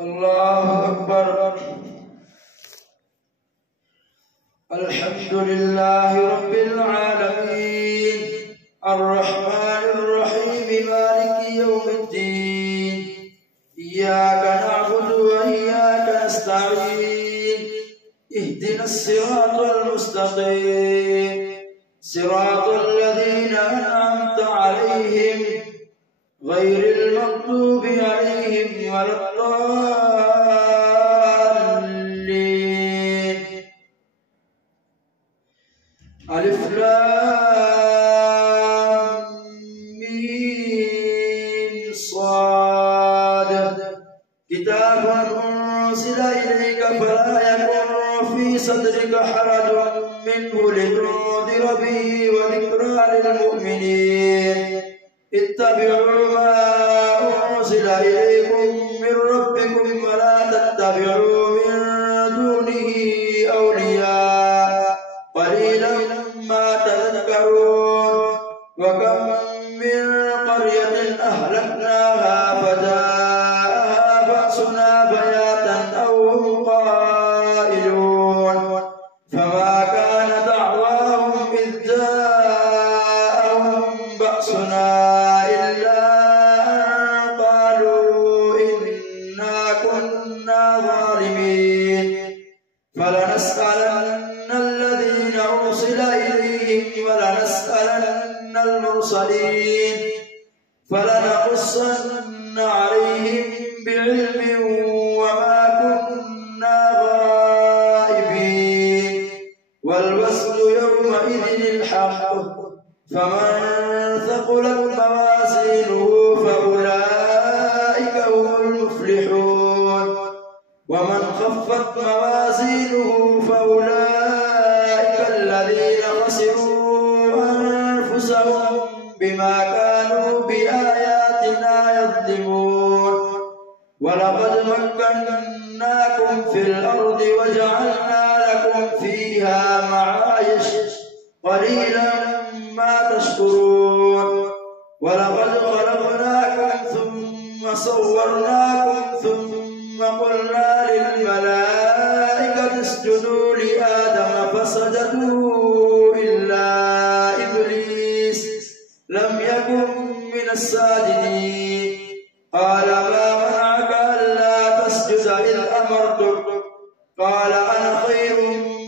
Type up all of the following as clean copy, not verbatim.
الله أكبر. الحمد لله رب العالمين الرحمن الرحيم مالك يوم الدين. إياك نعبد وإياك نستعين. اهدنا الصراط المستقيم صراط الذين أنعمت عليهم غير المغضوب عليهم ولا الضالين. ألف لام ميم صاد. كتاب أنزل إليك فلا يكن في صدرك حرج منه لتنذر به وذكرى للمؤمنين. اتبعوا ما أنزل إليكم من ربكم ولا تتبعوا من دونه أولياء قليلا ما تذكرون. وكم من قرية أهلكناها فجاءها بأسنا بياتا أو هم قائلون. فما كان دعواهم إذ جاءهم بأسنا إلا أن قالوا إنا كنا ظالمين. فلنسألن الذين أرسل إليهم ولنسألن المرسلين فلنقصن عليهم بعلم وما كنا غائبين. والوزن يومئذ الحق. فمن ثقلت موازينه فأولئك هم المفلحون. ومن خفت موازينه فأولئك الذين خسروا أنفسهم بما كانوا بآياتنا يظلمون. ولقد مكناكم في الأرض وجعلنا لكم فيها معايش قليلا ما تشكرون. ولقد خلقناكم ثم صورناكم ثم قلنا للملائكة اسجدوا لآدم فسجدوا إلا إبليس لم يكن من الساجدين. قال ما منعك ألا تسجد إذ أمرتك؟ قال أنا خير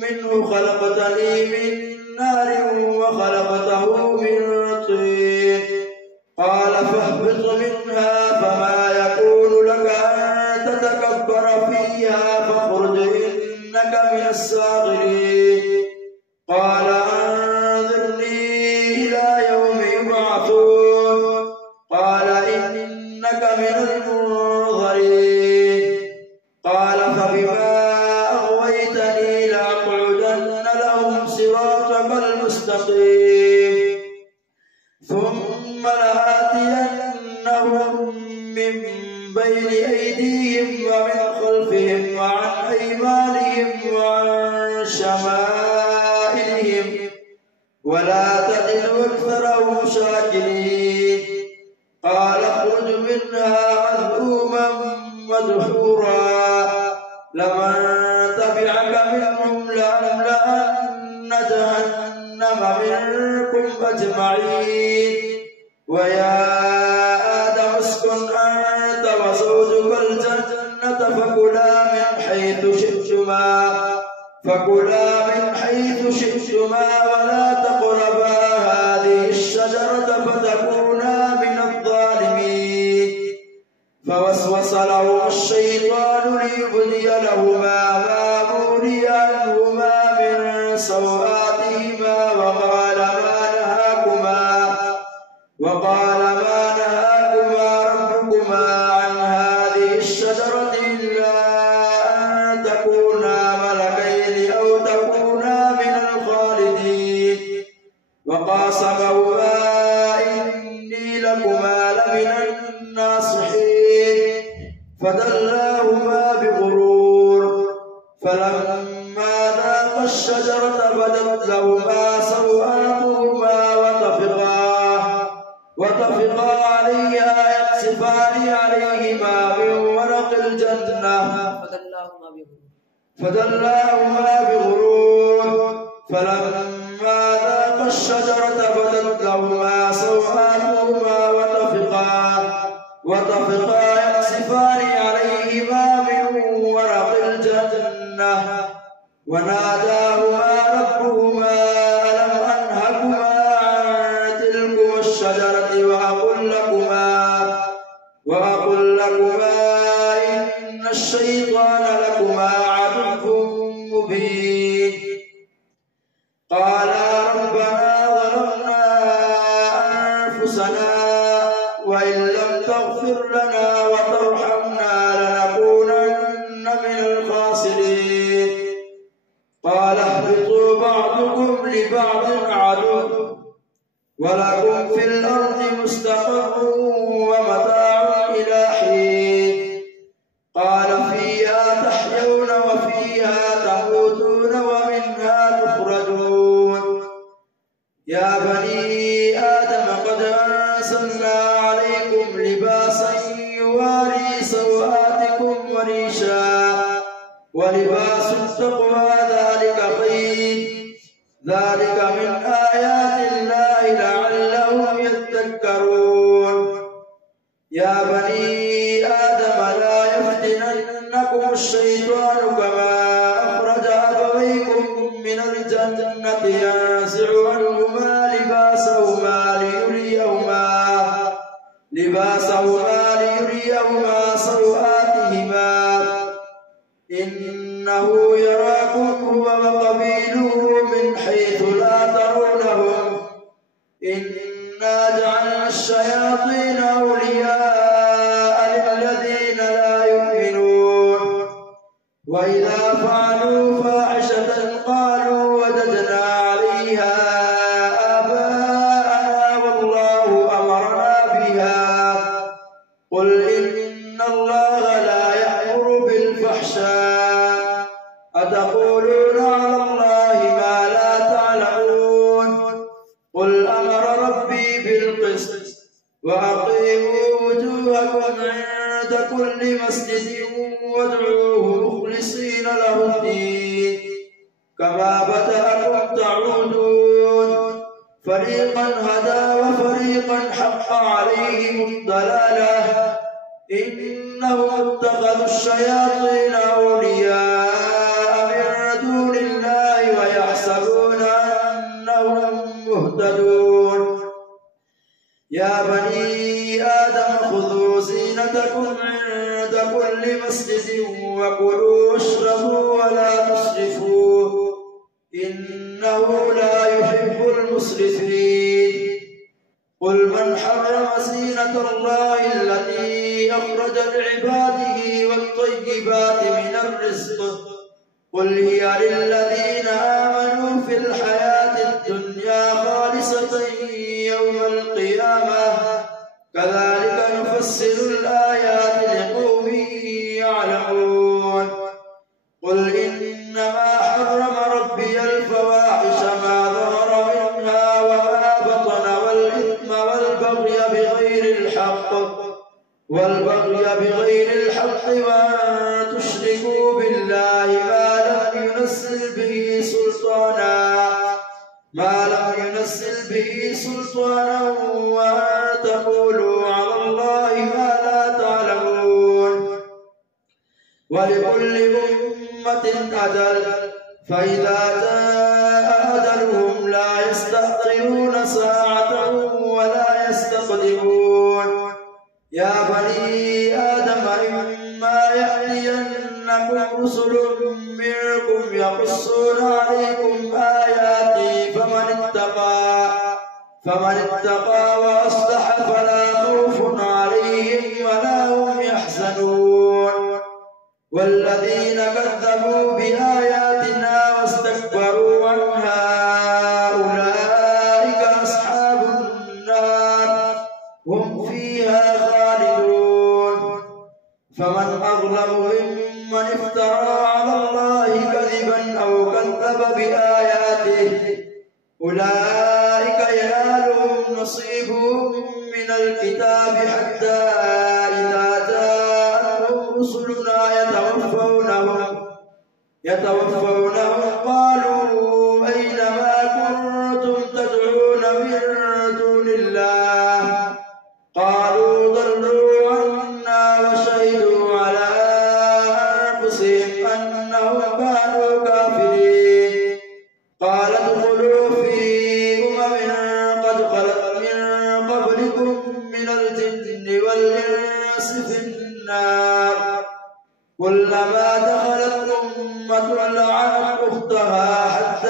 منه خلقتني من نار وخلقته من طين. قال فاهبط منها فما يكون لك أن تتكبر فيها فاخرج إنك من الصاغرين. قال أنظرني إلى يوم يبعثون. قال إنك من المنظرين. قال فبما أغويتني لأقعدن لهم صراطك المستقيم ثم لآتينهم من بين أيديهم ومن خلفهم وعن أيمانهم وعن شمائلهم ولا تجد أكثرهم شاكرين. قال اخرج منها مذءوما مدحورا لمن تبعك منهم لأملأن جهنم منكم أجمعين. ويا آدم اسكن أنت وزوجك الجنة فكلا من حيث شئتما ولا تقربا هذه الشجرة فتكونا من الظالمين. فوسوس لهما الشيطان ليبدي لهما ما وري عنهما من سوآتهما وقال ما نهاكما ربكما عن هذه الشجرة إلا أن تكونا ملكين أو تكونا من الخالدين. وقاسمهما إني لكما لمن الناصحين. فدلاهما بغرور. فلما ذاقا الشجرة بدت لهما سوآتهما وطفقا عليها يقصفان عليهما من ورق ورق الجنة فدلاهما بغرور فلما ذاقا الشجرة بدت لهما سوآتهما وطفقا يخصفان عليهما من ورق الجنة وناداهما ربهما ألم أنهكما عن تلكما الشجرة وأقل لكما إن الشيطان لكما عدو مبين قالا ربنا ظلمنا أنفسنا وإن لم تغفر لنا وترحمنا لنكونن من الخاسرين قال اهبطوا بعضكم لبعض عدو ولكم في الأرض مستقر ومتاع إلى حين قال فيها تحيون وفيها تموتون ومنها تخرجون يا بني آدم قد أنزلنا عليكم لباسا يواري سوآتكم وريشا ولباس التقوى ذلك خير ذلك من آيات الله لعلهم يذكرون يا بني آدم لا يفتننكم الشيطان كما أخرج أبويكم من الجنة ينزع عنهما لباسهما ليريهما سوآتهما إنه يراكم هو وقبيله من حيث لا ترونهم إنا جعلنا الشياطين أولياء للذين لا يؤمنون وإذا فعلوا فاحشة قالوا وجدنا عليها آباءنا والله أمرنا بها قل إن الله لا يأمر بالفحشاء أتقولون على الله ما لا تعلمون قل أمر ربي بالقسط وأقيموا وجوهكم عند كل مسجد وادعوه مخلصين له الدين كما بدأكم تعودون فريقا هدى وفريقا حق عليهم الضلالة إنهم اتخذوا الشياطين أولياء من دون الله ويحسبون أنهم مهتدون يا بني آدم خذوا زينتكم عند كل مسجد وكلوا واشربوا ولا تسرفوا إنه لا يحب المسرفين قل من حرم زينة الله التي أخرج لعباده والطيبات من الرزق قل هي للذين آمنوا في الحياة الدنيا خالصة يوم القيامة كذلك نفصل الآيات لقوم يعلمون قل إنما حرم ربي الفواحش ما ظهر منها وما بطن والإثم والبغي بغير الحق وأن تشركوا بالله ما لم ينزل به سلطانا وأن تقولوا على الله ما لا تعلمون ولكل أمة أجل فإذا جاء أجلهم لا يستأخرون ساعة ولا يستقدمون يا بني آدم إما يأتينكم رسل منكم يقصون عليكم آياتي فمن اتقى وأصلح فلا خوف عليهم ولا هم يحزنون والذين كذبوا بآياتنا واستكبروا عنها أولئك أصحاب النار هم فيها خالدون فمن أظلم ممن افترى على الله كذبا أو كذب بآياته أولئك ينالهم نصيبهم من الكتاب حتى إذا جاءتهم رسلنا يتوفونهم قالوا أين ما كنتم تدعون من دون الله قالوا ضلوا عنا وشهدوا على أنفسهم أنهم كانوا كافرين قال ادخلوا في قد خلت من قبلكم من الجن والإنس في النار كلما دخلت أمة لعنت أختها حتى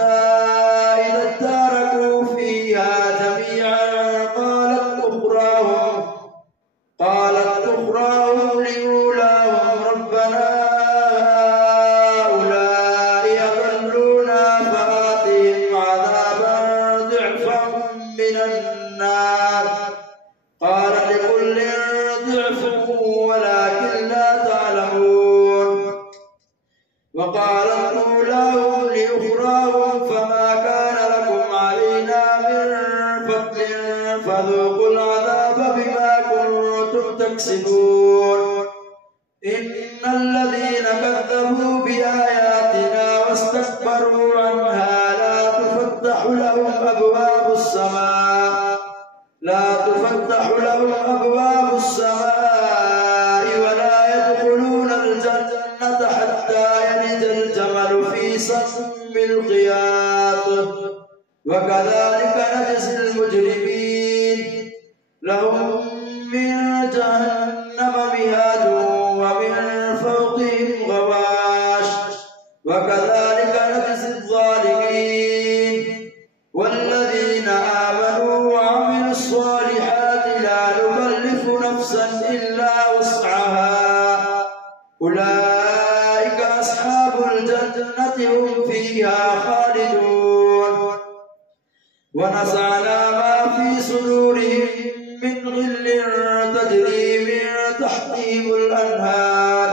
إذا اداركوا فيها جميعا قالت أخراهم لأولاهم ربنا هؤلاء أضلونا فآتهم عذابا ضعفا من النار قال لكل ضعف ولكن لا تعلمون وقالت أولاهم لأخراهم فما كان لكم علينا من فضل فذوقوا العذاب بما كنتم تكسبون إن الذين كذبوا بآياتنا واستكبروا عنها لا تفتح لهم أبواب السماء ولا يدخلون الجنة حتى يلج الجمل في سم الخياط وكذلك نجزي المجرمين لهم من جهنم مهاد ومن فوقهم غواش وكذلك نجزي الظالمين والذين آمنوا وعملوا الصالحات لا نكلف نفسا إلا وسعها أولئك أصحاب الجنة هم فيها خالدون ونزعنا ما في صدورهم من غل تجري من تحتهم الأنهار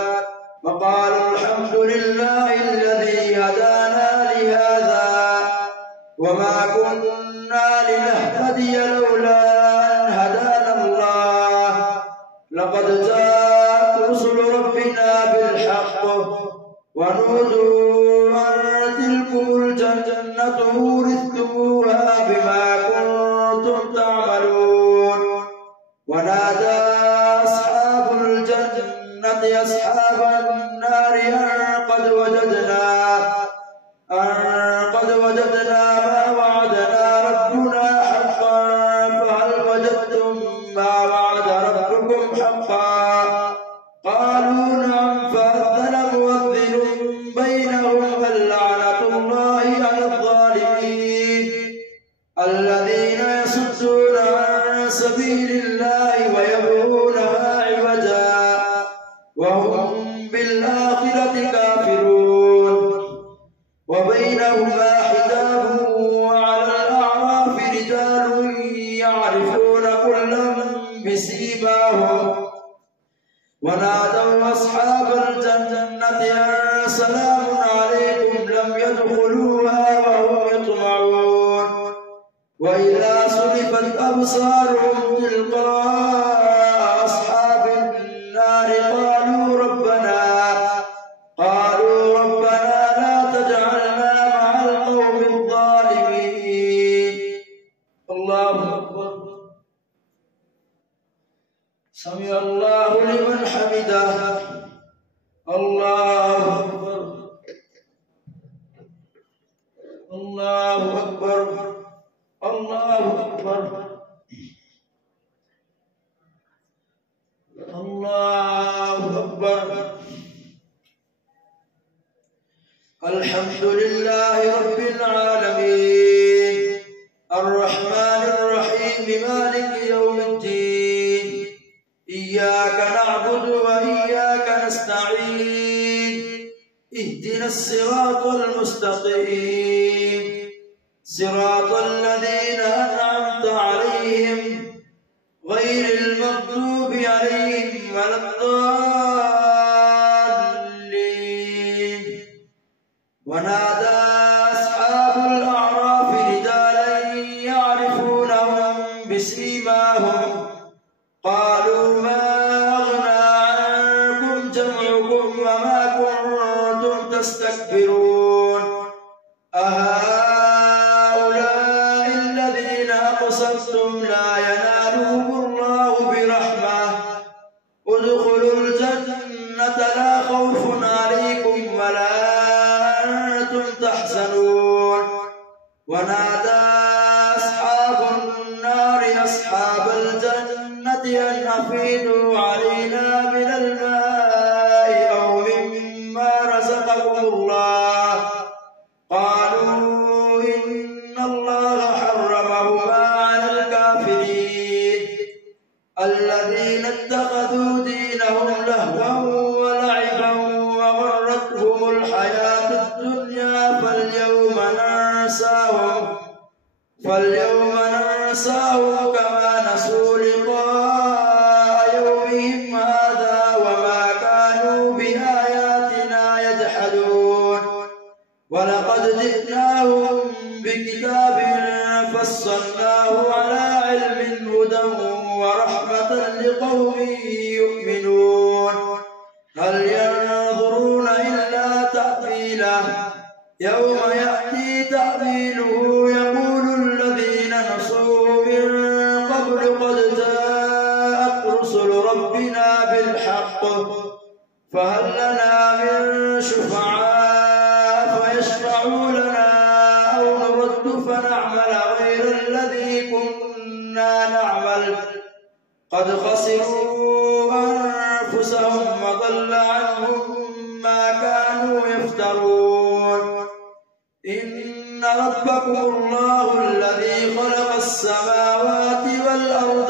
وقالوا الحمد لله الذي هدانا لهذا وما كنا لنهتدي لولا أن هدانا الله لقد جاءت رسل ربنا بالحق ونودوا أن تلكم الجنة أورثتموها بما كنتم تعملون ونادى أصحاب الجنة أصحاب النار أن قد وجدنا ما وعدنا ربنا حقا فهل وجدتم ما وعد ربكم حقا قالوا نعم فأذن مؤذن بينهم اللعنة الله على الظالمين الذين يصدون عن سبيل الله ويبغونها عوجا وهم بالآخرة كافرون وبينهما حجاب وعلى الأعراف رجال يعرفون كلا بسيماهم ونادوا أصحاب الجنة أن سلام عليكم لم يدخلوها وهم يطمعون وإذا صرفت أبصارهم تلقاء أصحاب النار قالوا ربنا لا تجعلنا مع القوم الظالمين الله أكبر سمع الله لمن حمده الله أكبر الله أكبر الله أكبر الله أكبر الحمد لله رب العالمين الرحمن الرحيم مالك يوم الدين إياك نعبد وإياك نستعين اهدنا الصراط المستقيم صراط الذين أنعمت عليهم غير المغضوب عليهم ولا الضالين ونادى أصحاب الأعراف رجالا يعرفونهم بسيماهم قالوا ما أغنى عنكم جمعكم وما كنتم تستكبرون أهؤلاء الذين أقسمتم لا ينالهم الله برحمة ادخلوا الجنة لا خوف عليكم ولا أنتم تحزنون ونادى أصحاب النار أصحاب الجنة أن أفيدوا علينا من الماء أو مما رزقكم الله قالوا إن الله حرمهما على الكافرين الذين اتخذوا دينهم لهوا ولعبا وغرتهم الحياة الدنيا فاليوم ننساهم كما نسوا لقاء يومهم هذا وما كانوا بآياتنا يجحدون ولقد جئناهم بكتاب فصلناه على علم هدى ورحمة لقوم يؤمنون هل ينظرون إلا تأويله يوم يأتي تأويله يقول الذين نسوه من قبل قد جاءت رسل ربنا بالحق فهل لنا من شفعاء فيشفعوا لنا أو نرد فنعمل غير الذي كنا نعمل قد خسروا أنفسهم وضل عنهم ما كانوا يفترون إن ربكم الله الذي خلق السماوات والأرض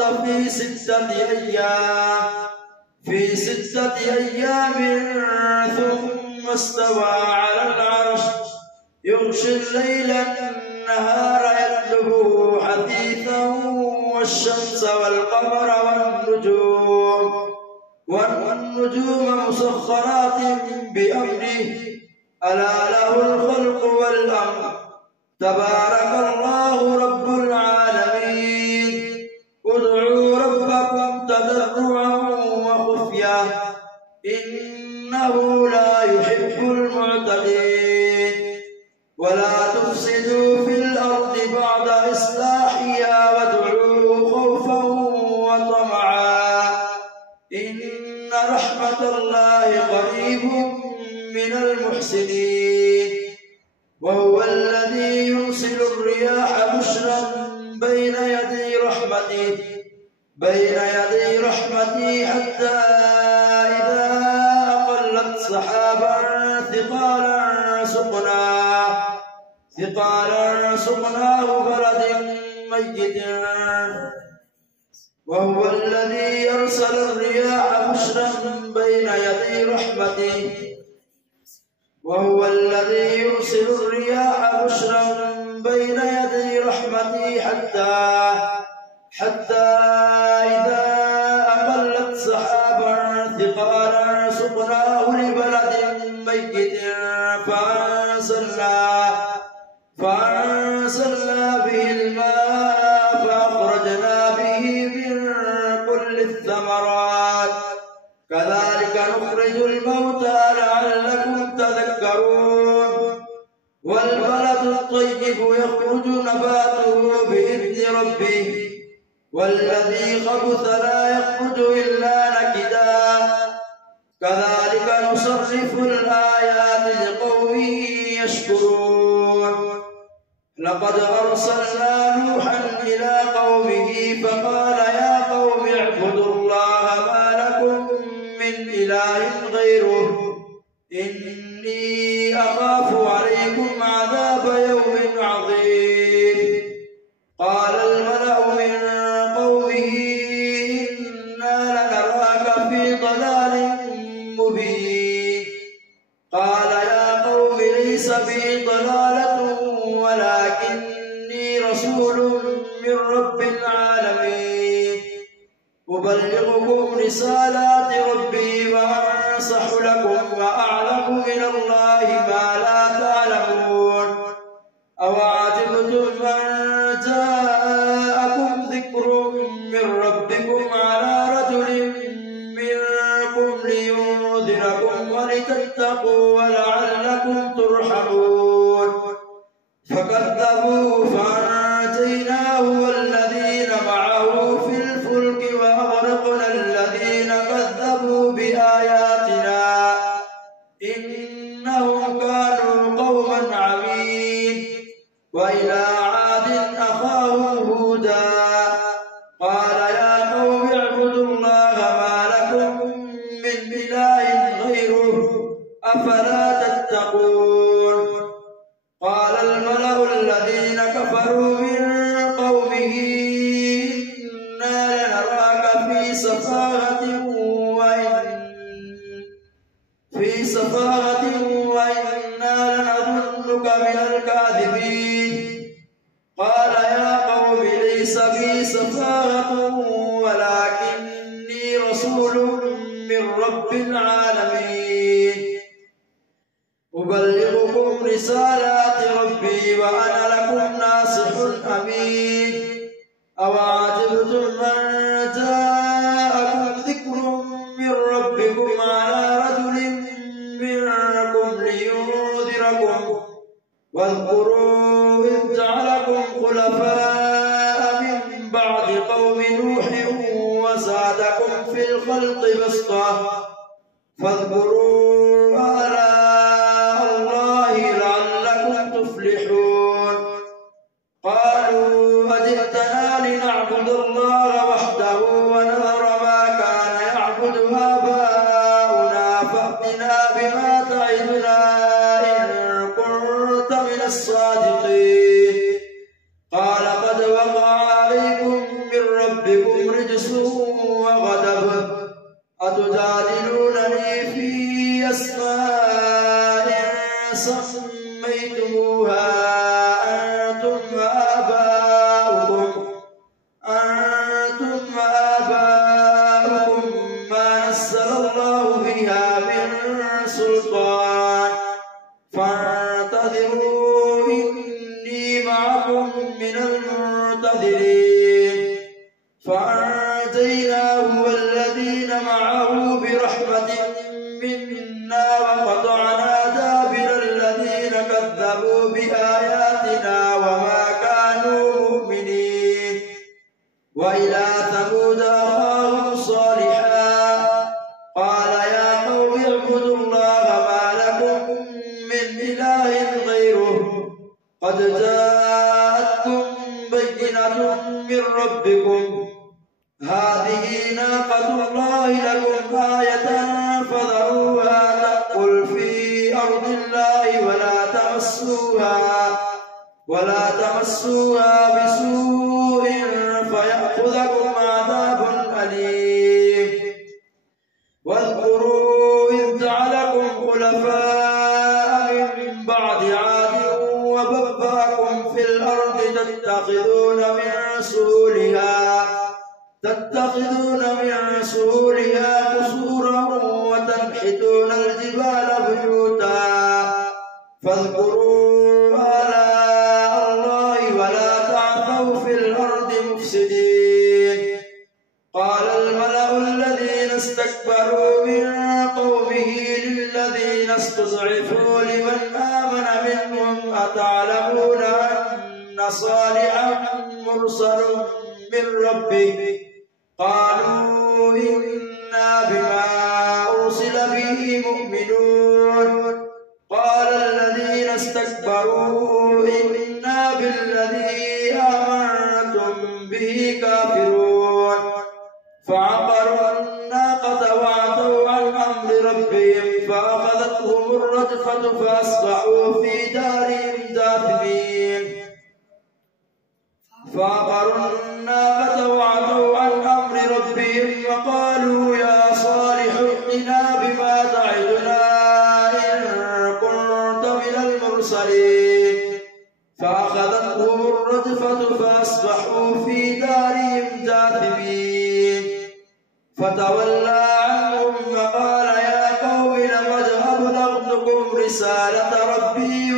في ستة أيام ثم استوى على العرش يغشي الليل النهار يطلبه حثيثا والشمس والقمر والنجوم مسخرات بأمره ألا له الخلق والأمر تبارك الله رب العالمين ادعوا ربكم تضرعا وخفيا إنه لا يحب المعتدين ولا تفسدوا في الأرض بعد إصلاحها وادعوه خوفا وطمعا إن رحمة الله قريب من المحسنين وهو الذي يرسل الرياح بشرا بين يدي رحمته حتى إذا أقلت سحابا ثقالا سقناه بلد ميت وهو الذي يرسل الرياح بشرا بين يدي رحمته حتى إذا أقلت سحابا ثقالا سقناه لبلد ميت فأنزلنا به الماء فأخرجنا به من كل الثمرات كذلك نخرج الموتى لعلكم تذكرون والبلد الطيب يخرج نباته بإذن ربه والذي خبث لا يخرج إلا نكدا كذلك نصرف الآيات لقوم يشكرون لقد أرسلنا نوحا إلى قومه فقال يا قوم اعبدوا الله ما لكم من إله غيره إني أخاف عليكم عذاب يوم عظيم قال الملأ من قومه إنا لنراك في ضلال مبين قال يا قوم ليس بي ضلالة ولكني رسول من رب العالمين أبلغكم رسالات ربي وأنصح لكم وأعلم من الله ما لا تعلمون أوعجبتم أن جاءكم ذكر من ربكم على رجل منكم لينذركم ولتتقوا ولعلكم ترحمون فكذبوا فأنجيناه والذين معه في الفلك وأغرقنا الذين كذبوا بآياتنا إنهم كانوا قوما عمين وإلى عاد أخاهم هودا قال يا قوم اعبدوا الله ما لكم من إله غيره أفلا تتقون قال الملأ الذين كفروا من قومه إنا لنراك في سفاهة وإنا لنظنك من الكاذبين قال يا قوم ليس بي سفاهة ولكني رسول من رب العالمين أبلغكم رسالات ربي وأنا لكم ناصح أمين أوعجبتم أن جاءكم ذكر من ربكم على رجل منكم لينذركم واذكروا إذ جعلكم خلفاء من بعد قوم نوح وزادكم في الخلق بسطة فاذكروا آلاء الله لعلكم تفلحون قالوا أجئتنا لنعبد الله وحده ونذر ما كان يعبد آباؤنا فأتنا بما تعدنا إن كنت من الصادقين قال قد وقع عليكم من ربكم رجس وغضب أتجادلونني في أسماء سميتموها أنتم وآباؤكم ما نزل الله بها من سلطان فانتظروا إني معكم من المنتظرين فأنجيناه والذين معه برحمة منا وقطعنا دابر الذين كذبوا بآياتنا وما كانوا مؤمنين وإلى ثمود أخاهم صالحا قال يا قوم اعبدوا الله ما لكم من إله غيره قد جاءتكم بينة من ربكم هذه ناقة الله لكم آية فذروها تأكل في أرض الله ولا تمسوها بسوء فيأخذكم عذاب أليم واذكروا إذ جعلكم خلفاء من بعد عاد وبوأكم في الأرض تتخذون من سهولها قصورا وتنحتون الجبال بيوتا فاذكروا آلاء الله ولا تعثوا في الأرض مفسدين قال الملأ الذين استكبروا من قومه للذين استضعفوا لمن آمن منهم أتعلمون أن صالحا مرسل من ربه قالوا إنا بما أرسل به مؤمنون قال الذين استكبروا إنا بالذي آمنتم به كافرون فعقروا الناقة وعتوا عن أمر ربهم فأخذتهم الرجفة فأصبحوا في دارهم جاثمين فعقروا الناقة وعتوا عن أمر ربهم وقالوا يا صالح ائتنا بما تعدنا إن كنت من المرسلين فأخذتهم الرجفة فأصبحوا في دارهم جاثمين فتولى عنهم وقال يا قوم لقد أبلغتكم رسالة ربي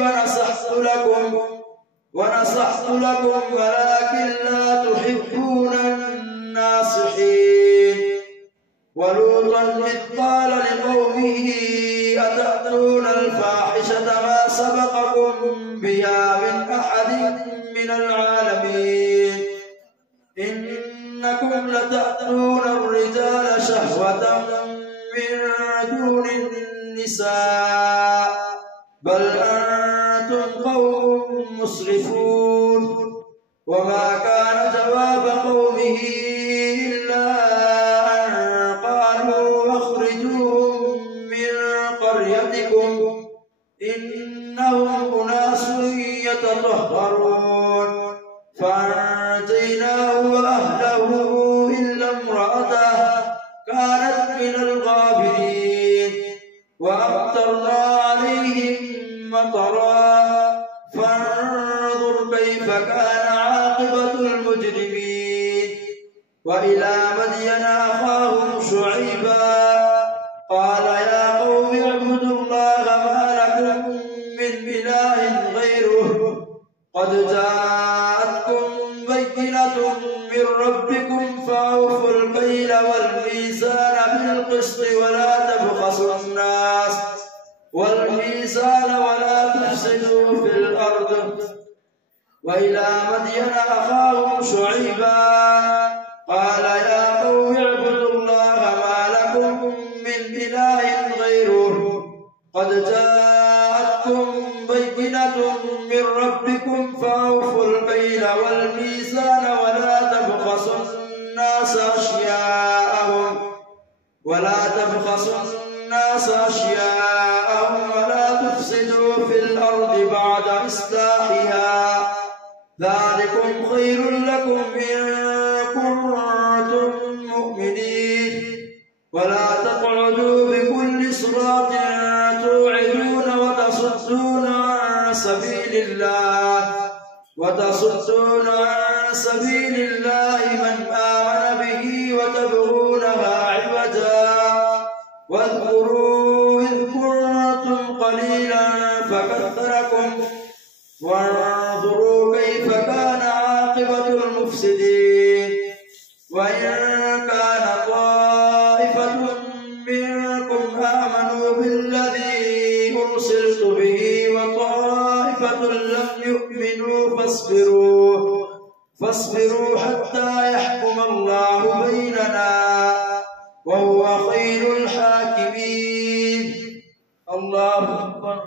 ونصحت لكم ولكن لا تحبون الناصحين ولوطا إذ قال لقومه من دون النساء بل أنتم قوم مسرفون. وما كان جواب قومه إلا أن قالوا أخرجوهم من قريتكم إنهم أناس يتطهرون. فأنجيناه وأهله إلا امرأته كانت من الغابرين. وأمطرنا عليهم مطرا فانظر كيف كان عاقبة المجرمين. وإلى مدين أخاهم شعيبا قال يا قوم اعبدوا الله ما لكم من إله غيره قد جاءتكم بينة من ربكم فأوفوا الكيل والميزان بالقسط ولا تفسدوا في الأرض. وإلى مدين أخاهم شعيبا قال يا قوم اعبدوا الله ما لكم من إله غيره قد جاءتكم بينة من ربكم فأوفوا الكيل والميزان ولا تبخسوا الناس أشياءهم ولا تفسدوا في الأرض بعد إصلاحها ذلكم خير لكم إن كنتم مؤمنين. ولا تقعدوا بكل صراط توعدون وتصدون عن سبيل الله من آمن به وتبغونها عوجا. واذكروا إذ كنتم قليلا فكثركم وانظروا كيف كان عاقبة المفسدين. وإن كان طائفة منكم آمنوا بالذي أرسلت به وطائفة لم يؤمنوا فاصبروا حتى يحكم الله بيننا وهو خير الحاكمين. الله أكبر.